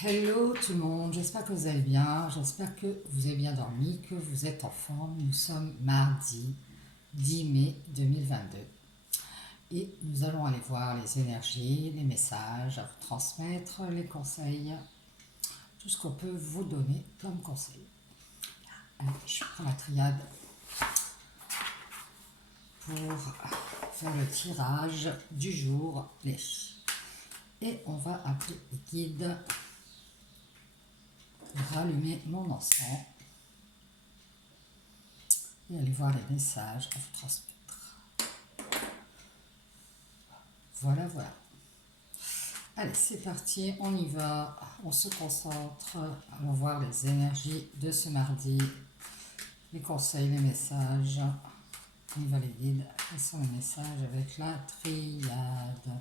Hello tout le monde, j'espère que vous allez bien, j'espère que vous avez bien dormi, que vous êtes en forme. Nous sommes mardi 10 mai 2022 et nous allons aller voir les énergies, les messages à vous transmettre, les conseils, tout ce qu'on peut vous donner comme conseil. Allez, je prends la triade pour faire le tirage du jour et on va appeler les guides, rallumer mon encens et aller voir les messages à vous transmettre. Voilà. Allez, c'est parti, on y va, on se concentre, allons voir les énergies de ce mardi, les conseils, les messages, on y va les guides, quels sont les messages avec la triade.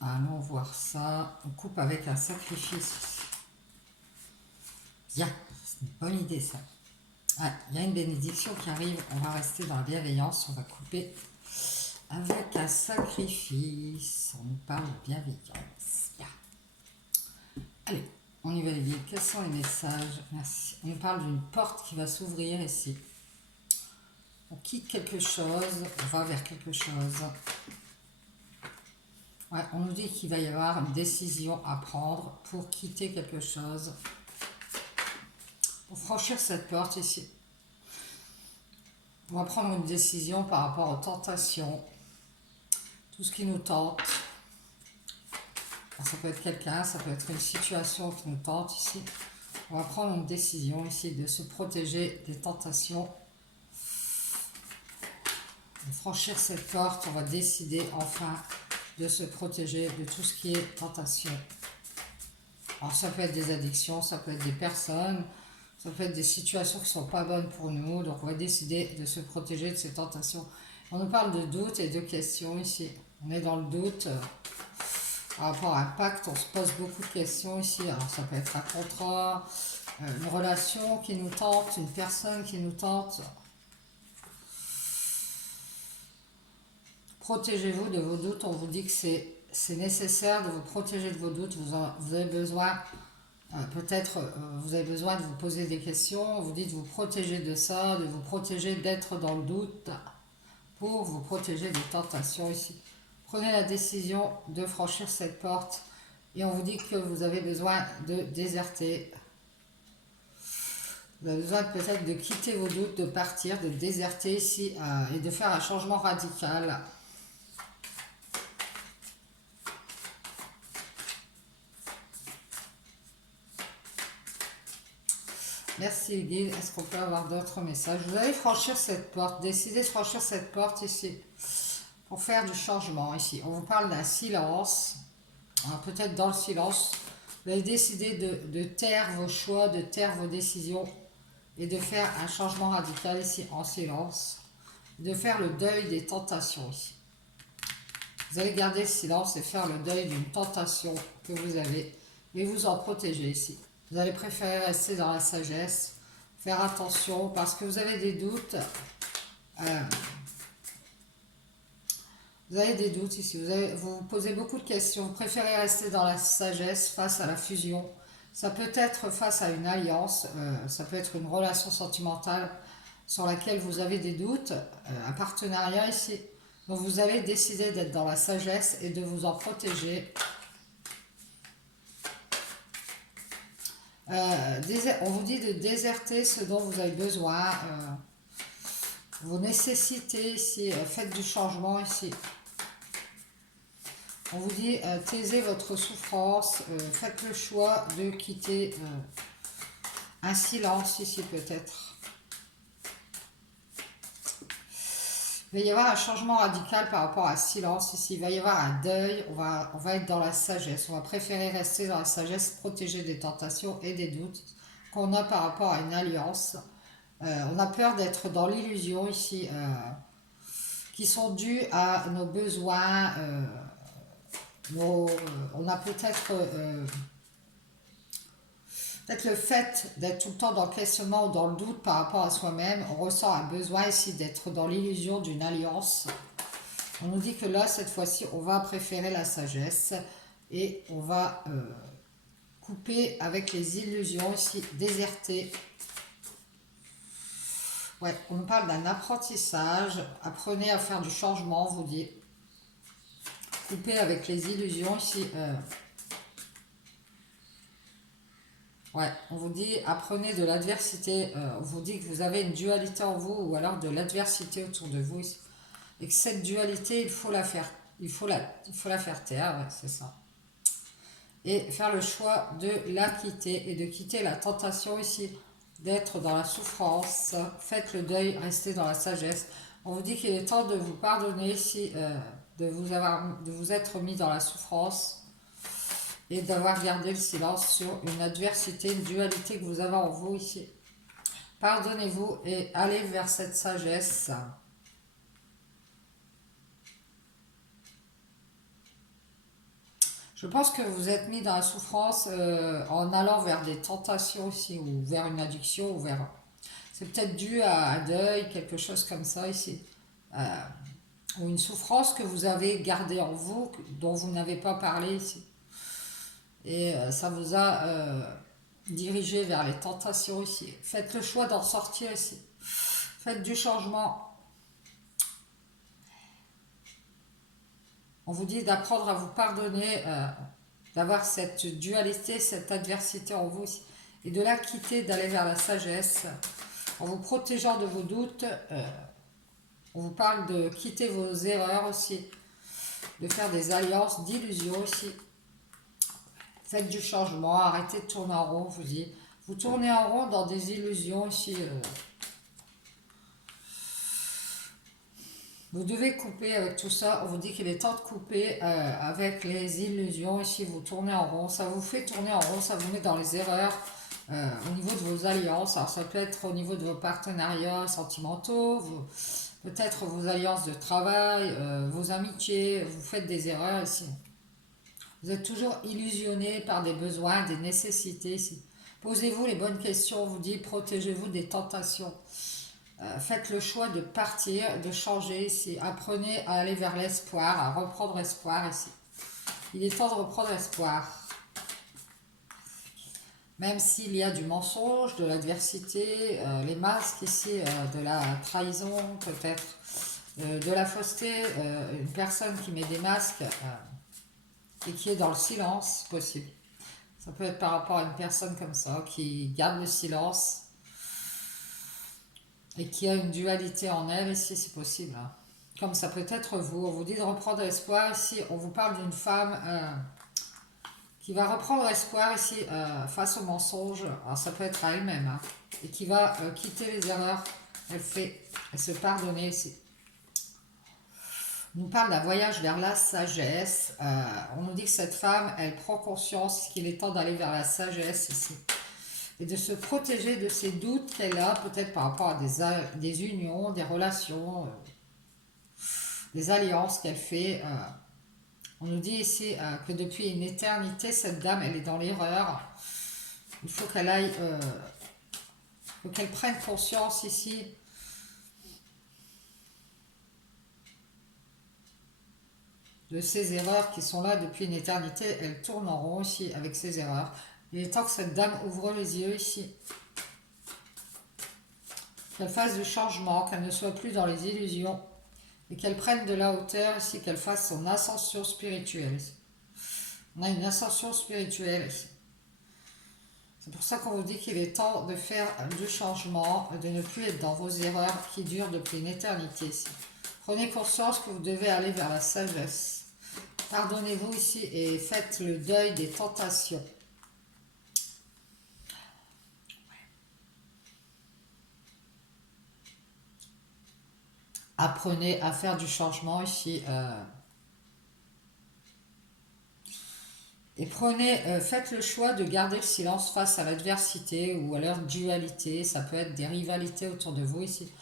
Allons voir ça, on coupe avec un sacrifice. Bien, c'est une bonne idée ça. Ah, il y a une bénédiction qui arrive, on va rester dans la bienveillance, on va couper avec un sacrifice. On nous parle de bienveillance. Bien. Allez, on y va les guides. Quels sont les messages? Merci. On nous parle d'une porte qui va s'ouvrir ici. On quitte quelque chose, on va vers quelque chose. Ouais, on nous dit qu'il va y avoir une décision à prendre pour quitter quelque chose. Pour franchir cette porte ici. On va prendre une décision par rapport aux tentations. Tout ce qui nous tente. Ça peut être quelqu'un, ça peut être une situation qui nous tente ici. On va prendre une décision ici de se protéger des tentations. De franchir cette porte, on va décider enfin de se protéger de tout ce qui est tentation. Alors ça peut être des addictions, ça peut être des personnes, ça peut être des situations qui ne sont pas bonnes pour nous. Donc on va décider de se protéger de ces tentations. On nous parle de doutes et de questions ici. On est dans le doute. Par rapport à un pacte, on se pose beaucoup de questions ici. Alors ça peut être un contrat, une relation qui nous tente, une personne qui nous tente. Protégez-vous de vos doutes. On vous dit que c'est nécessaire de vous protéger de vos doutes. Vous avez besoin, peut-être, vous avez besoin de vous poser des questions. On vous dit de vous protéger de ça, de vous protéger d'être dans le doute pour vous protéger des tentations ici. Prenez la décision de franchir cette porte et on vous dit que vous avez besoin de déserter. Vous avez besoin peut-être de quitter vos doutes, de partir, de déserter ici et de faire un changement radical. Merci guide. Est-ce qu'on peut avoir d'autres messages? Vous allez franchir cette porte, décidez de franchir cette porte ici pour faire du changement ici. On vous parle d'un silence. Peut-être dans le silence, vous allez décider de taire vos choix, de taire vos décisions et de faire un changement radical ici en silence, de faire le deuil des tentations ici. Vous allez garder le silence et faire le deuil d'une tentation que vous avez et vous en protéger ici. Vous allez préférer rester dans la sagesse, faire attention parce que vous avez des doutes. Vous avez des doutes ici, vous vous posez beaucoup de questions, vous préférez rester dans la sagesse face à la fusion. Ça peut être face à une alliance, ça peut être une relation sentimentale sur laquelle vous avez des doutes, un partenariat ici. Donc vous avez décidé d'être dans la sagesse et de vous en protéger. On vous dit de déserter ce dont vous avez besoin, vos nécessités ici, faites du changement ici. On vous dit, taisez votre souffrance, faites le choix de quitter un silence ici peut-être. Il va y avoir un changement radical par rapport à silence ici. Il va y avoir un deuil, on va être dans la sagesse. On va préférer rester dans la sagesse, protéger des tentations et des doutes qu'on a par rapport à une alliance. On a peur d'être dans l'illusion ici, qui sont dus à nos besoins. On a peut-être le fait d'être tout le temps dans le questionnement ou dans le doute par rapport à soi-même. On ressent un besoin ici d'être dans l'illusion d'une alliance. On nous dit que là, cette fois-ci, on va préférer la sagesse Et on va couper avec les illusions ici, déserter. Ouais, on parle d'un apprentissage. Apprenez à faire du changement, on vous dit. Couper avec les illusions ici. Ouais, on vous dit, apprenez de l'adversité. On vous dit que vous avez une dualité en vous ou alors de l'adversité autour de vous ici. Et que cette dualité, il faut la faire. Il faut la faire taire, ouais, c'est ça. Et faire le choix de la quitter et de quitter la tentation ici, d'être dans la souffrance. Faites le deuil, restez dans la sagesse. On vous dit qu'il est temps de vous pardonner ici, de vous être mis dans la souffrance et d'avoir gardé le silence sur une adversité, une dualité que vous avez en vous ici. Pardonnez-vous et allez vers cette sagesse. Je pense que vous êtes mis dans la souffrance en allant vers des tentations ici, ou vers une addiction, ou vers... C'est peut-être dû à un deuil, quelque chose comme ça ici. Ou une souffrance que vous avez gardée en vous, dont vous n'avez pas parlé ici. Et ça vous a dirigé vers les tentations ici. Faites le choix d'en sortir ici. Faites du changement. On vous dit d'apprendre à vous pardonner, d'avoir cette dualité, cette adversité en vous, et de la quitter, d'aller vers la sagesse, en vous protégeant de vos doutes. On vous parle de quitter vos erreurs aussi, de faire des alliances, d'illusions aussi. Faites du changement, arrêtez de tourner en rond, vous dit. Vous tournez en rond dans des illusions ici. Vous devez couper avec tout ça. On vous dit qu'il est temps de couper avec les illusions. Ici, vous tournez en rond. Ça vous fait tourner en rond. Ça vous met dans les erreurs au niveau de vos alliances. Alors, ça peut être au niveau de vos partenariats sentimentaux, peut-être vos alliances de travail, vos amitiés. Vous faites des erreurs ici. Vous êtes toujours illusionné par des besoins, des nécessités ici. Posez-vous les bonnes questions. On vous dit protégez-vous des tentations. Faites le choix de partir, de changer ici. Apprenez à aller vers l'espoir, à reprendre espoir ici. Il est temps de reprendre espoir. Même s'il y a du mensonge, de l'adversité, les masques ici, de la trahison peut-être, de la fausseté, une personne qui met des masques et qui est dans le silence, possible. Ça peut être par rapport à une personne comme ça, qui garde le silence. Et qui a une dualité en elle, ici c'est possible. Hein. Comme ça peut être vous. On vous dit de reprendre espoir. Ici, on vous parle d'une femme qui va reprendre espoir ici face au mensonge. Alors ça peut être à elle-même. Hein. Et qui va quitter les erreurs. Elle se pardonner ici. On nous parle d'un voyage vers la sagesse. On nous dit que cette femme, elle prend conscience qu'il est temps d'aller vers la sagesse ici. Et de se protéger de ces doutes qu'elle a, peut-être par rapport à des unions, des relations, des alliances qu'elle fait. On nous dit ici que depuis une éternité, cette dame, elle est dans l'erreur. Il faut qu'elle aille, qu'elle prenne conscience ici de ces erreurs qui sont là depuis une éternité. Elle tourne en rond ici avec ces erreurs. Il est temps que cette dame ouvre les yeux ici. Qu'elle fasse du changement, qu'elle ne soit plus dans les illusions. Et qu'elle prenne de la hauteur ici, qu'elle fasse son ascension spirituelle. On a une ascension spirituelle ici. C'est pour ça qu'on vous dit qu'il est temps de faire du changement, de ne plus être dans vos erreurs qui durent depuis une éternité ici. Prenez conscience que vous devez aller vers la sagesse. Pardonnez-vous ici et faites le deuil des tentations. Apprenez à faire du changement ici. Et faites le choix de garder le silence face à l'adversité ou à leur dualité. Ça peut être des rivalités autour de vous ici.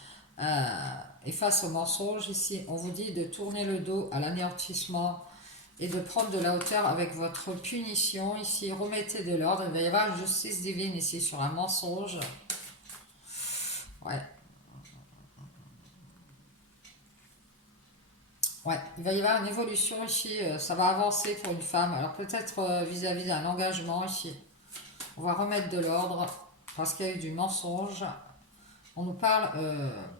Et face au mensonge ici, on vous dit de tourner le dos à l'anéantissement et de prendre de la hauteur avec votre punition ici. Remettez de l'ordre. Il va y avoir une justice divine ici sur un mensonge. Ouais. Ouais, il va y avoir une évolution ici, ça va avancer pour une femme. Alors peut-être vis-à-vis d'un engagement ici. On va remettre de l'ordre parce qu'il y a eu du mensonge. On nous parle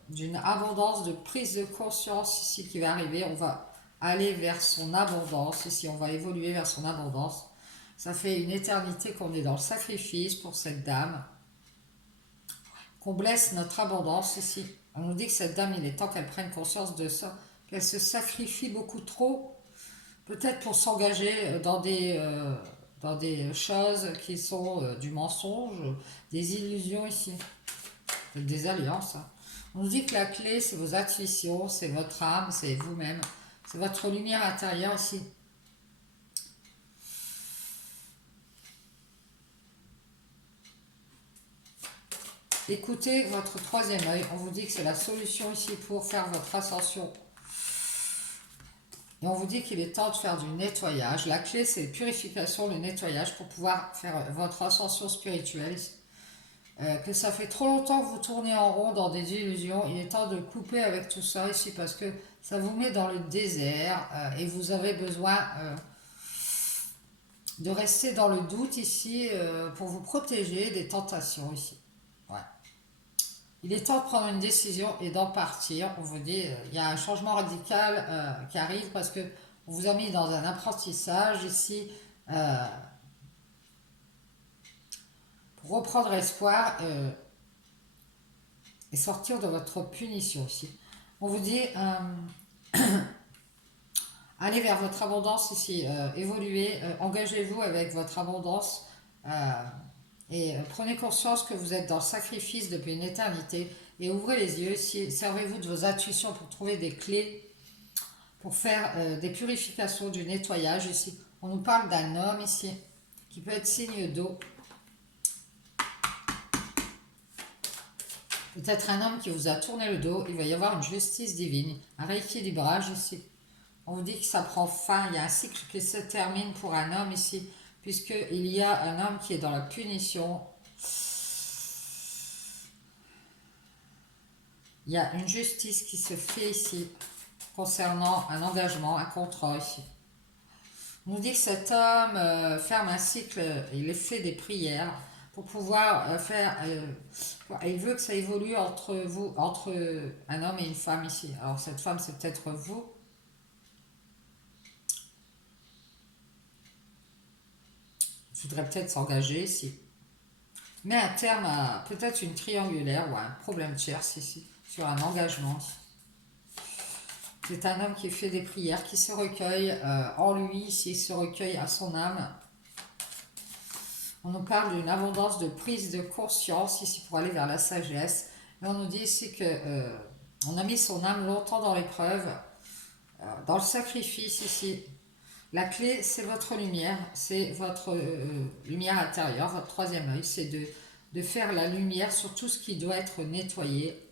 d'une abondance de prise de conscience ici qui va arriver. On va aller vers son abondance ici, on va évoluer vers son abondance. Ça fait une éternité qu'on est dans le sacrifice pour cette dame, qu'on blesse notre abondance ici. On nous dit que cette dame, il est temps qu'elle prenne conscience de ça, qu'elle se sacrifie beaucoup trop, peut-être pour s'engager dans des choses qui sont du mensonge, des illusions ici, des alliances, hein. On nous dit que la clé, c'est vos intuitions, c'est votre âme, c'est vous-même, c'est votre lumière intérieure ici. Écoutez votre troisième œil. On vous dit que c'est la solution ici pour faire votre ascension. Et on vous dit qu'il est temps de faire du nettoyage. La clé, c'est purification, le nettoyage pour pouvoir faire votre ascension spirituelle. Que ça fait trop longtemps que vous tournez en rond dans des illusions. Il est temps de couper avec tout ça ici parce que ça vous met dans le désert et vous avez besoin de rester dans le doute ici pour vous protéger des tentations ici. Ouais. Il est temps de prendre une décision et d'en partir. On vous dit, il y a un changement radical qui arrive parce que on vous a mis dans un apprentissage ici pour reprendre espoir et sortir de votre punition ici. On vous dit, allez vers votre abondance ici, évoluez, engagez-vous avec votre abondance et prenez conscience que vous êtes dans le sacrifice depuis une éternité et ouvrez les yeux ici, servez-vous de vos intuitions pour trouver des clés, pour faire des purifications, du nettoyage ici. On nous parle d'un homme ici qui peut être signe d'eau. Peut-être un homme qui vous a tourné le dos, il va y avoir une justice divine, un rééquilibrage ici. On vous dit que ça prend fin, il y a un cycle qui se termine pour un homme ici, puisqu'il y a un homme qui est dans la punition. Il y a une justice qui se fait ici, concernant un engagement, un contrat ici. On nous dit que cet homme ferme un cycle, il fait des prières pour pouvoir il veut que ça évolue entre vous, entre un homme et une femme ici. Alors cette femme, c'est peut-être vous. Il faudrait peut-être s'engager ici. Mais à terme, peut-être une triangulaire ou un problème tierce ici, sur un engagement. C'est un homme qui fait des prières, qui se recueille en lui, ici, il se recueille à son âme. On nous parle d'une abondance de prise de conscience ici pour aller vers la sagesse. Et on nous dit ici que on a mis son âme longtemps dans l'épreuve, dans le sacrifice ici. La clé, c'est votre lumière, c'est votre lumière intérieure, votre troisième œil, c'est de faire la lumière sur tout ce qui doit être nettoyé.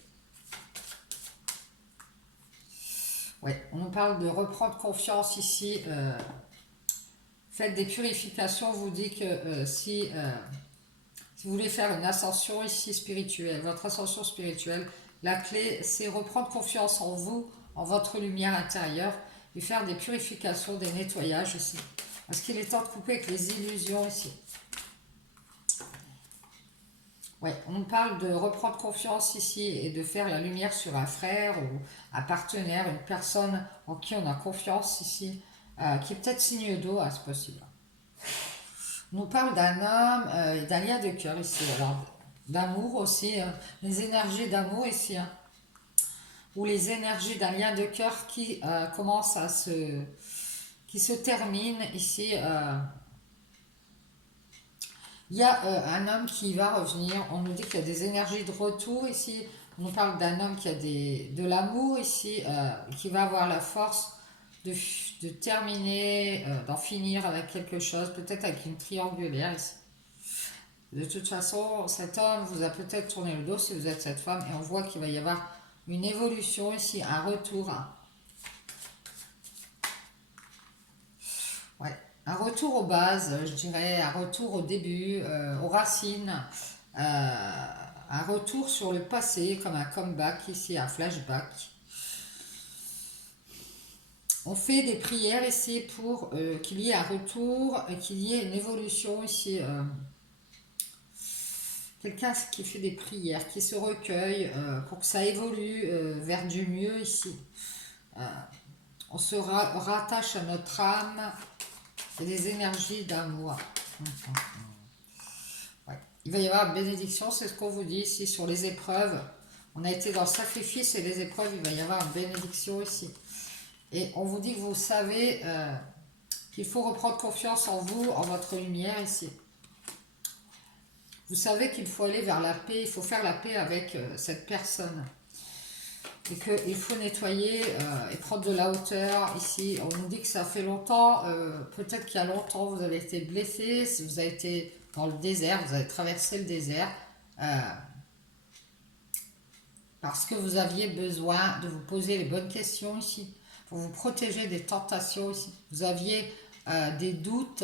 Ouais, on nous parle de reprendre confiance ici. Faites des purifications, on vous dit que si vous voulez faire une ascension ici spirituelle, votre ascension spirituelle, la clé, c'est reprendre confiance en vous, en votre lumière intérieure, et faire des purifications, des nettoyages ici. Parce qu'il est temps de couper avec les illusions ici. Ouais, on parle de reprendre confiance ici et de faire la lumière sur un frère ou un partenaire, une personne en qui on a confiance ici, qui est peut-être signe d'eau, c'est possible. On nous parle d'un homme et d'un lien de cœur ici, alors d'amour aussi, les énergies d'amour ici, ou les énergies d'un lien de cœur qui commence qui se termine ici. Il y a un homme qui va revenir. On nous dit qu'il y a des énergies de retour ici. On nous parle d'un homme qui a de l'amour ici, qui va avoir la force de terminer, d'en finir avec quelque chose, peut-être avec une triangulaire ici. De toute façon, cet homme vous a peut-être tourné le dos si vous êtes cette femme, et on voit qu'il va y avoir une évolution ici, un retour. Ouais. Un retour aux bases, je dirais, un retour au début, aux racines, un retour sur le passé, comme un comeback ici, un flashback. On fait des prières ici pour qu'il y ait un retour, qu'il y ait une évolution ici. Quelqu'un qui fait des prières, qui se recueille pour que ça évolue vers du mieux ici. Euh, on se rattache à notre âme et des énergies d'amour. Ouais. Il va y avoir une bénédiction, c'est ce qu'on vous dit ici sur les épreuves. On a été dans le sacrifice et les épreuves, il va y avoir une bénédiction ici. Et on vous dit que vous savez qu'il faut reprendre confiance en vous, en votre lumière ici. Vous savez qu'il faut aller vers la paix, il faut faire la paix avec cette personne. Et qu'il faut nettoyer et prendre de la hauteur ici. On nous dit que ça fait longtemps, peut-être qu'il y a longtemps, vous avez été blessé, si vous avez été dans le désert, vous avez traversé le désert, parce que vous aviez besoin de vous poser les bonnes questions ici, pour vous protéger des tentations ici. Vous aviez des doutes,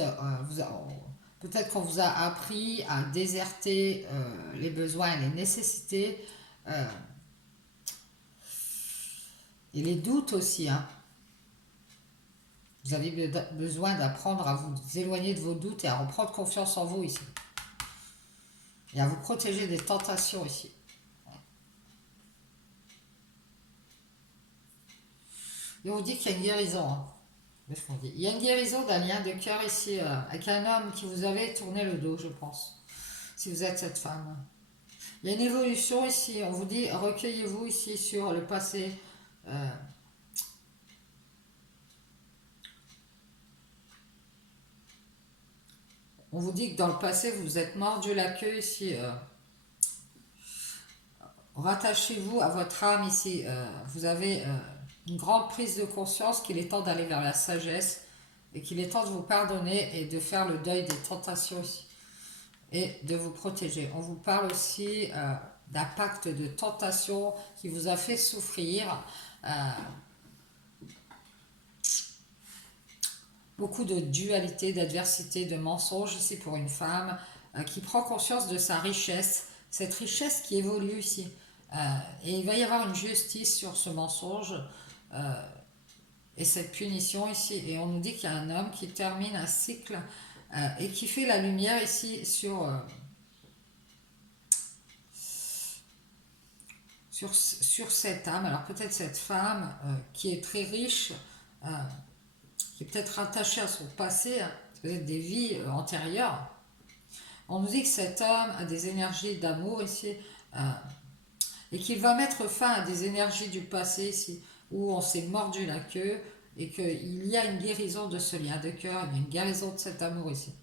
peut-être qu'on vous a appris à déserter les besoins et les nécessités, et les doutes aussi, hein. Vous avez besoin d'apprendre à vous éloigner de vos doutes et à reprendre confiance en vous ici. Et à vous protéger des tentations ici. Et on vous dit qu'il y a une guérison. Hein. Il y a une guérison d'un lien de cœur ici avec un homme qui vous avait tourné le dos, je pense. Si vous êtes cette femme. Il y a une évolution ici. On vous dit, recueillez-vous ici sur le passé. On vous dit que dans le passé, vous vous êtes mordu la queue ici. Rattachez-vous à votre âme ici. Vous avez une grande prise de conscience qu'il est temps d'aller vers la sagesse et qu'il est temps de vous pardonner et de faire le deuil des tentations ici et de vous protéger. On vous parle aussi d'un pacte de tentation qui vous a fait souffrir. Beaucoup de dualité, d'adversité, de mensonges ici pour une femme qui prend conscience de sa richesse, cette richesse qui évolue ici. Et il va y avoir une justice sur ce mensonge et cette punition ici. Et on nous dit qu'il y a un homme qui termine un cycle et qui fait la lumière ici sur cette âme. Alors peut-être cette femme qui est très riche, qui est peut-être rattachée à son passé, hein, peut-être des vies antérieures. On nous dit que cet homme a des énergies d'amour ici, et qu'il va mettre fin à des énergies du passé ici, où on s'est mordu la queue, et qu'il y a une guérison de ce lien de cœur, il y a une guérison de cet amour ici.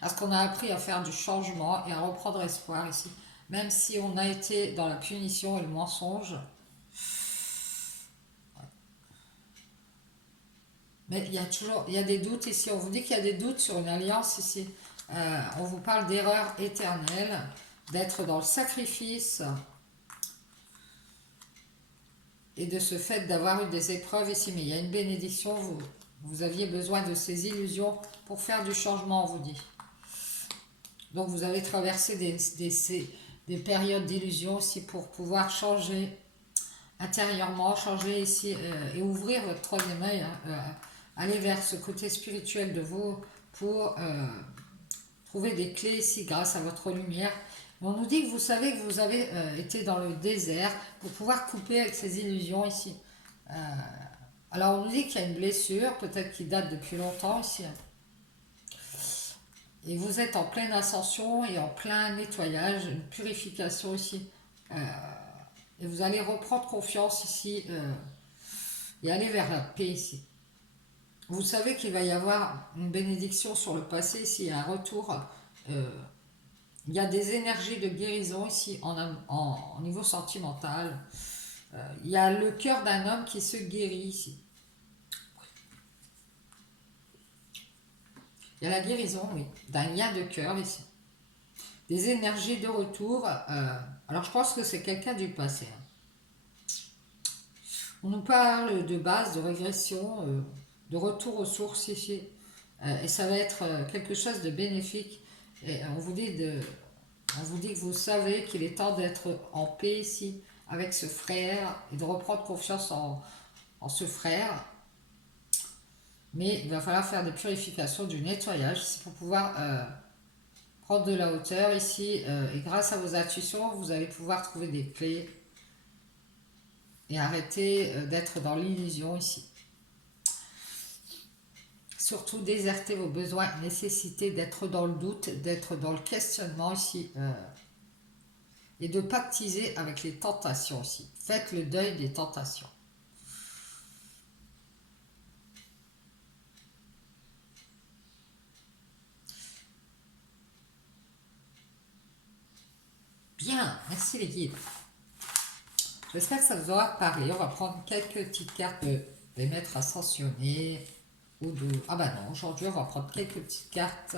Parce qu'on a appris à faire du changement et à reprendre espoir ici. Même si on a été dans la punition et le mensonge. Mais il y a des doutes ici. On vous dit qu'il y a des doutes sur une alliance ici. On vous parle d'erreur éternelle, d'être dans le sacrifice et de ce fait d'avoir eu des épreuves ici. Mais il y a une bénédiction, vous aviez besoin de ces illusions pour faire du changement, on vous dit. Donc vous avez traversé des périodes d'illusions aussi pour pouvoir changer intérieurement, changer ici et ouvrir votre troisième œil, hein, aller vers ce côté spirituel de vous pour trouver des clés ici grâce à votre lumière. On nous dit que vous savez que vous avez été dans le désert pour pouvoir couper avec ces illusions ici. Alors on nous dit qu'il y a une blessure, peut-être qui date depuis longtemps ici. Et vous êtes en pleine ascension et en plein nettoyage, une purification ici. Et vous allez reprendre confiance ici et aller vers la paix ici. Vous savez qu'il va y avoir une bénédiction sur le passé ici, un retour. Il y a des énergies de guérison ici en niveau sentimental. Il y a le cœur d'un homme qui se guérit ici. Il y a la guérison, oui, d'un lien de cœur ici. Des énergies de retour. Alors je pense que c'est quelqu'un du passé. On nous parle de base, de régression, de retour aux sources ici. Et ça va être quelque chose de bénéfique. Et on vous dit que vous savez qu'il est temps d'être en paix ici avec ce frère et de reprendre confiance en ce frère. Mais il va falloir faire des purifications, du nettoyage ici pour pouvoir prendre de la hauteur ici. Et grâce à vos intuitions, vous allez pouvoir trouver des clés et arrêter d'être dans l'illusion ici. Surtout déserter vos besoins, nécessiter d'être dans le doute, d'être dans le questionnement ici. Et de pactiser avec les tentations aussi. Faites le deuil des tentations. Bien, merci les guides. J'espère que ça vous aura parlé. On va prendre quelques petites cartes des maîtres ascensionnés. Ou de... Ah bah non, aujourd'hui on va prendre quelques petites cartes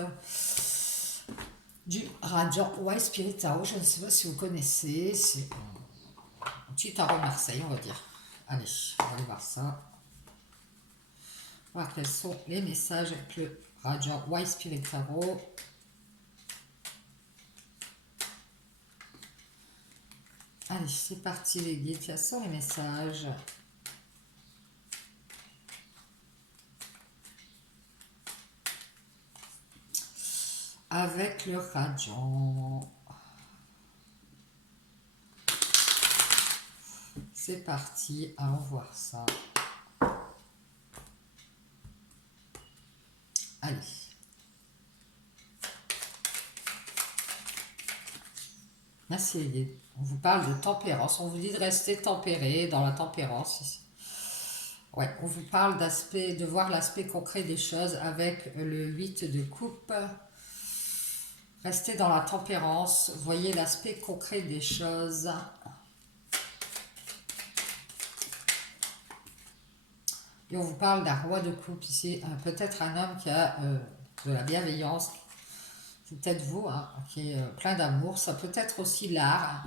du Radiant White Spirit Tarot. Je ne sais pas si vous connaissez. C'est un petit tarot de Marseille, on va dire. Allez, on va aller voir ça. Voir quels sont les messages avec le Radiant White Spirit Tarot. Allez, c'est parti les guides, quels sont les messages? Avec le Radiant. C'est parti, allons voir ça. Allez. Merci les guides. On vous parle de tempérance. On vous dit de rester tempéré dans la tempérance ici. Ouais, on vous parle d'aspect, de voir l'aspect concret des choses avec le 8 de coupe. Restez dans la tempérance. Voyez l'aspect concret des choses. Et on vous parle d'un roi de coupe ici. Peut-être un homme qui a de la bienveillance. C'est peut-être vous, hein, qui est plein d'amour. Ça peut être aussi l'art.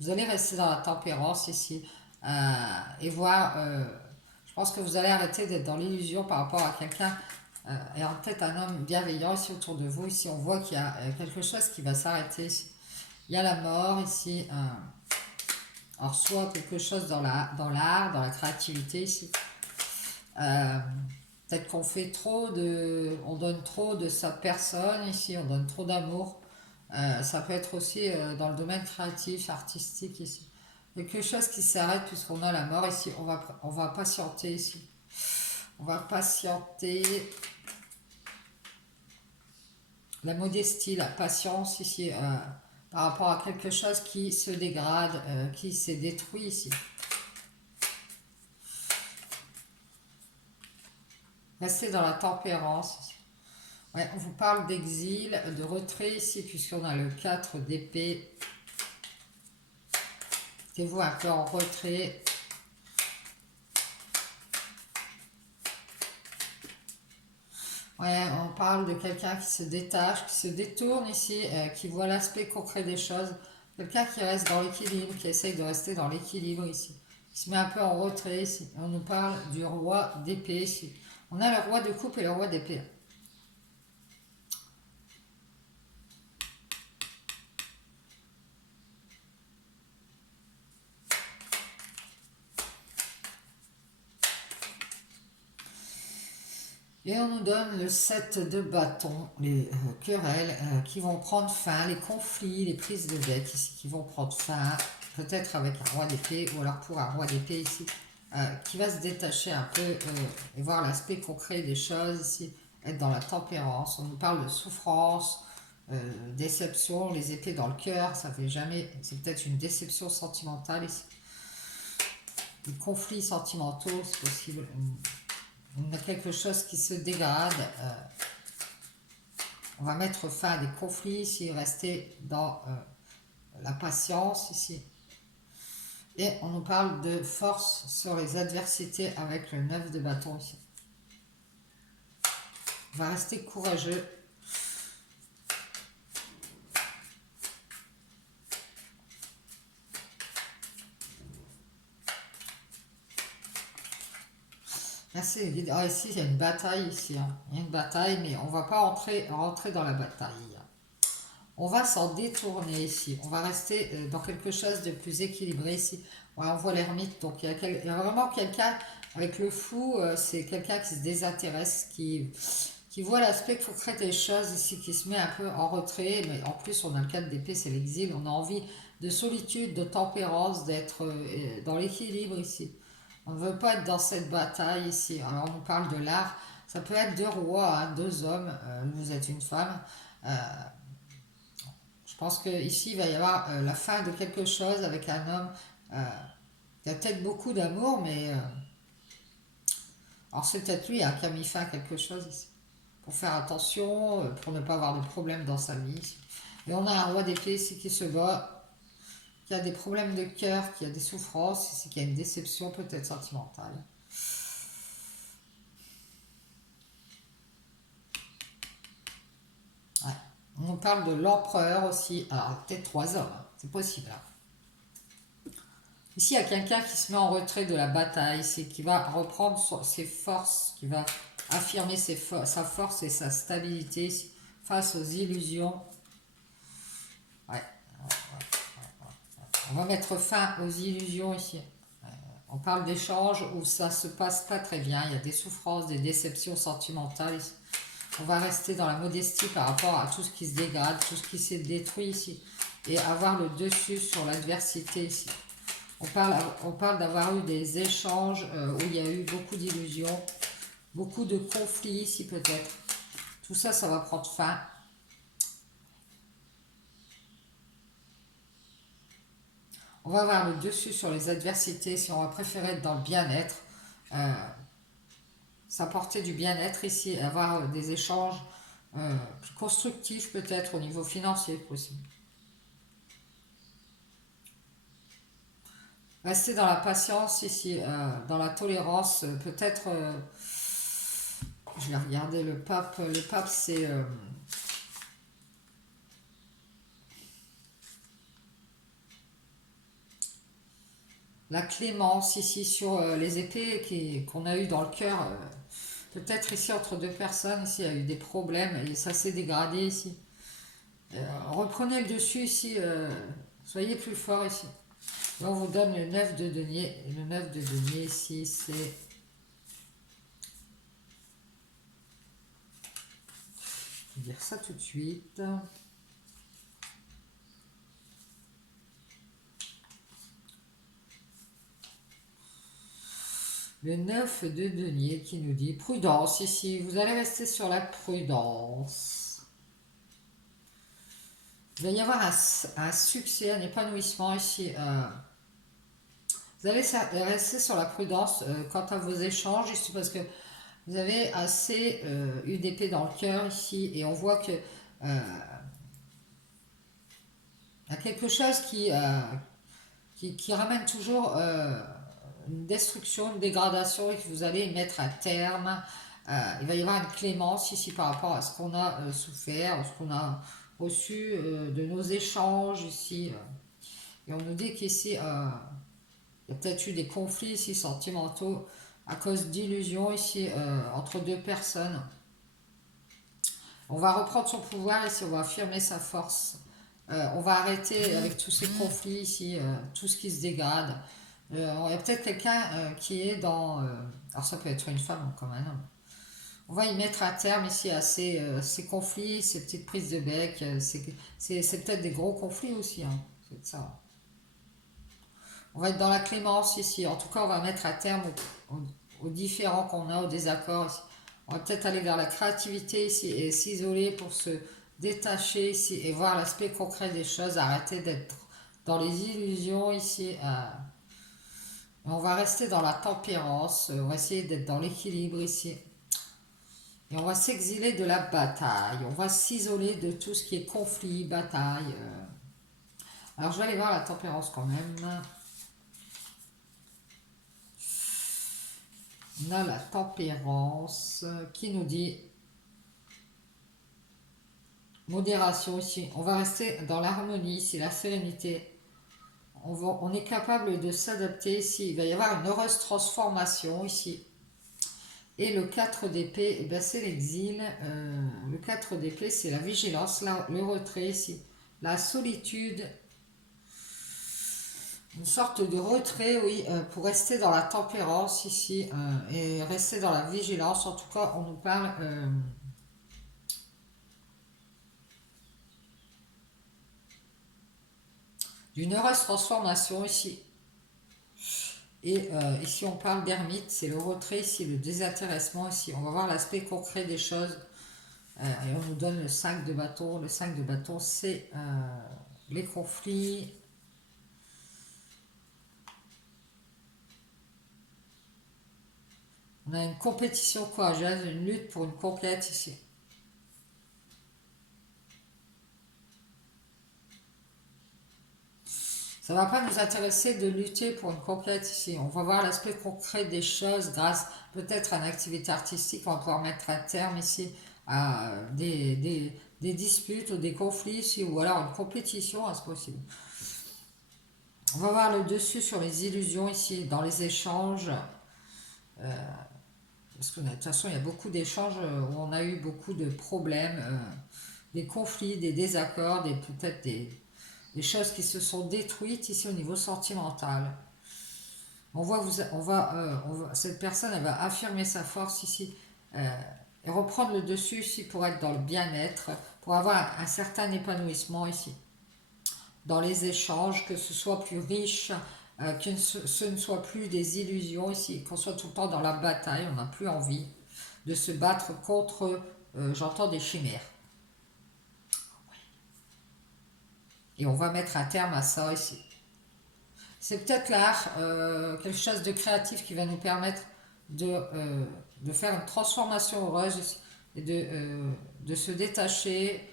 Vous allez rester dans la tempérance ici. Et voir... je pense que vous allez arrêter d'être dans l'illusion par rapport à quelqu'un. Et en peut-être un homme bienveillant ici autour de vous. Ici, on voit qu'il y a quelque chose qui va s'arrêter ici. Il y a la mort ici. Alors, soit quelque chose dans l'art, dans la créativité ici. Peut-être qu'on fait trop de... On donne trop de sa personne ici, on donne trop d'amour. Ça peut être aussi dans le domaine créatif, artistique ici. Quelque chose qui s'arrête puisqu'on a la mort ici. On va patienter ici. On va patienter. La modestie, la patience ici, par rapport à quelque chose qui se dégrade, qui s'est détruit ici. Restez dans la tempérance. Ouais, on vous parle d'exil, de retrait ici, puisqu'on a le 4 d'épée. Mettez-vous un peu en retrait. Ouais, on parle de quelqu'un qui se détache, qui se détourne ici, qui voit l'aspect concret des choses. Quelqu'un qui reste dans l'équilibre, qui essaye de rester dans l'équilibre ici. Qui se met un peu en retrait ici. On nous parle du roi d'épée ici. On a le roi de coupe et le roi d'épée. Et on nous donne le 7 de bâton, les querelles qui vont prendre fin, les conflits, les prises de bec ici qui vont prendre fin, peut-être avec un roi d'épée ou alors pour un roi d'épée ici, qui va se détacher un peu et voir l'aspect concret des choses ici, être dans la tempérance. On nous parle de souffrance, déception, les épées dans le cœur, ça fait jamais, c'est peut-être une déception sentimentale ici. Des conflits sentimentaux, c'est possible. On a quelque chose qui se dégrade. On va mettre fin à des conflits ici, rester dans la patience ici. Et on nous parle de force sur les adversités avec le 9 de bâton ici. On va rester courageux. Merci les guides. Ah, ici, il y a une bataille ici. Hein. Il y a une bataille, mais on ne va pas rentrer dans la bataille. On va s'en détourner ici. On va rester dans quelque chose de plus équilibré ici. Ouais, on voit l'ermite. Donc, il y a vraiment quelqu'un Avec le fou, c'est quelqu'un qui se désintéresse, qui voit l'aspect qu'il faut créer des choses ici, qui se met un peu en retrait, mais en plus on a le 4 d'épée, c'est l'exil, on a envie de solitude, de tempérance, d'être dans l'équilibre ici. On ne veut pas être dans cette bataille ici. Alors on nous parle de l'art, ça peut être deux rois, hein, deux hommes, vous êtes une femme. Euh, je pense qu'ici il va y avoir la fin de quelque chose avec un homme qui a peut-être beaucoup d'amour, mais alors c'est peut-être lui hein, qui a mis fin à quelque chose ici. Pour faire attention, pour ne pas avoir de problème dans sa vie. Et on a un roi d'épée ici qui se bat, qui a des problèmes de cœur, qui a des souffrances, ici qui a une déception peut-être sentimentale. Ouais. On parle de l'empereur aussi. Alors peut-être trois hommes, hein. C'est possible. Hein. Ici, il y a quelqu'un qui se met en retrait de la bataille, c'est qui va reprendre ses forces, qui va affirmer sa force et sa stabilité face aux illusions. Ouais. On va mettre fin aux illusions ici. On parle d'échanges où ça se passe pas très bien, il y a des souffrances, des déceptions sentimentales ici. On va rester dans la modestie par rapport à tout ce qui se dégrade, tout ce qui s'est détruit ici. Et avoir le dessus sur l'adversité ici. On parle d'avoir eu des échanges où il y a eu beaucoup d'illusions, beaucoup de conflits ici peut-être. Tout ça, ça va prendre fin. On va avoir le dessus sur les adversités si on va préférer être dans le bien-être. S'apporter du bien-être ici, avoir des échanges plus constructifs peut-être au niveau financier possible. Rester dans la patience ici, dans la tolérance, peut-être, je vais regarder le pape c'est la clémence ici sur les épées qu'on a eu dans le cœur. Peut-être ici entre deux personnes, ici il y a eu des problèmes et ça s'est dégradé ici. Reprenez le dessus ici, soyez plus fort ici. Là, on vous donne le 9 de denier. Et le 9 de denier ici, c'est... Je vais dire ça tout de suite. Le 9 de denier qui nous dit prudence ici. Vous allez rester sur la prudence. Il va y avoir un succès, un épanouissement ici. Vous allez rester sur la prudence quant à vos échanges ici parce que vous avez assez eu d'épée dans le cœur ici et on voit que il y a quelque chose qui ramène toujours une destruction, une dégradation et que vous allez mettre à terme. Il va y avoir une clémence ici par rapport à ce qu'on a souffert, ce qu'on a reçu de nos échanges ici. Et on nous dit qu'ici, il y a peut-être eu des conflits ici sentimentaux à cause d'illusions ici entre deux personnes. On va reprendre son pouvoir ici, on va affirmer sa force. On va arrêter avec tous ces conflits ici, tout ce qui se dégrade. Il y a peut-être quelqu'un qui est dans... alors ça peut être une femme comme un homme. On va y mettre un terme ici à ces conflits, ces petites prises de bec. C'est peut-être des gros conflits aussi. Hein. C'est ça. On va être dans la clémence ici. En tout cas, on va mettre un terme aux différends qu'on a, aux désaccords ici. On va peut-être aller vers la créativité ici et s'isoler pour se détacher ici et voir l'aspect concret des choses, arrêter d'être dans les illusions ici. On va rester dans la tempérance, on va essayer d'être dans l'équilibre ici. Et on va s'exiler de la bataille, on va s'isoler de tout ce qui est conflit, bataille. Alors je vais aller voir la tempérance quand même. On a la tempérance qui nous dit modération ici. On va rester dans l'harmonie ici, la sérénité. On est capable de s'adapter ici. Il va y avoir une heureuse transformation ici. Et le 4 d'épée, eh ben c'est l'exil. Le 4 d'épée, c'est la vigilance, le retrait ici. La solitude. une sorte de retrait, oui, pour rester dans la tempérance ici et rester dans la vigilance. En tout cas, on nous parle d'une heureuse transformation ici. Et ici, on parle d'ermite, c'est le retrait ici, le désintéressement ici. On va voir l'aspect concret des choses. Et on nous donne le 5 de bâton. Le 5 de bâton, c'est les conflits. On a une compétition courageuse, une lutte pour une conquête ici. Ça ne va pas nous intéresser de lutter pour une conquête ici. On va voir l'aspect concret des choses grâce peut-être à une activité artistique. On va pouvoir mettre un terme ici à des disputes ou des conflits ici, ou alors une compétition, c'est possible. On va voir le dessus sur les illusions ici, dans les échanges. Parce que de toute façon, il y a beaucoup d'échanges où on a eu beaucoup de problèmes, des conflits, des désaccords, peut-être des choses qui se sont détruites ici au niveau sentimental. On voit, cette personne, elle va affirmer sa force ici et reprendre le dessus ici pour être dans le bien-être, pour avoir un certain épanouissement ici. Dans les échanges, que ce soit plus riche, que ce ne soit plus des illusions ici, qu'on soit tout le temps dans la bataille, on n'a plus envie de se battre contre, j'entends des chimères. Et on va mettre un terme à ça ici. C'est peut-être l'art, quelque chose de créatif qui va nous permettre de faire une transformation heureuse et de se détacher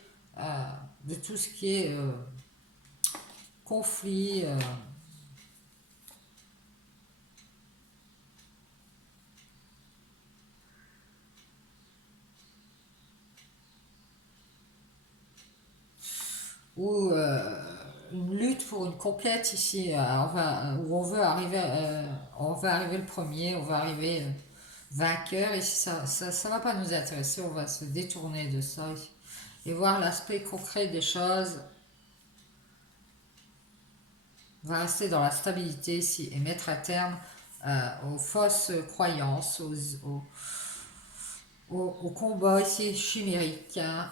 de tout ce qui est conflit. Ou une lutte pour une conquête ici, où on veut arriver le premier, on va arriver vainqueur, et si ça va pas nous intéresser, on va se détourner de ça et voir l'aspect concret des choses, on va rester dans la stabilité ici et mettre un terme aux fausses croyances, au combat ici chimérique, hein.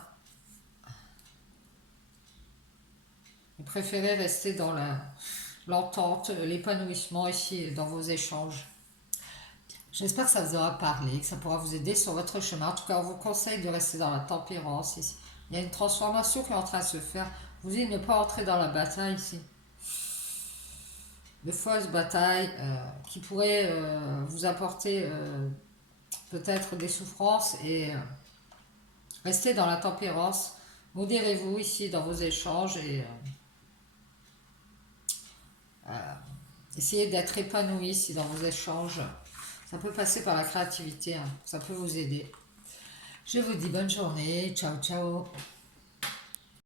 Vous préférez rester dans l'entente, l'épanouissement ici dans vos échanges. J'espère que ça vous aura parlé, que ça pourra vous aider sur votre chemin. En tout cas, on vous conseille de rester dans la tempérance ici. Il y a une transformation qui est en train de se faire. Vous dites ne pas entrer dans la bataille ici. De fausses batailles qui pourraient vous apporter peut-être des souffrances et restez dans la tempérance. Modérez-vous ici dans vos échanges et essayez d'être épanoui ici dans vos échanges. Ça peut passer par la créativité, hein. Ça peut vous aider. Je vous dis bonne journée. Ciao, ciao.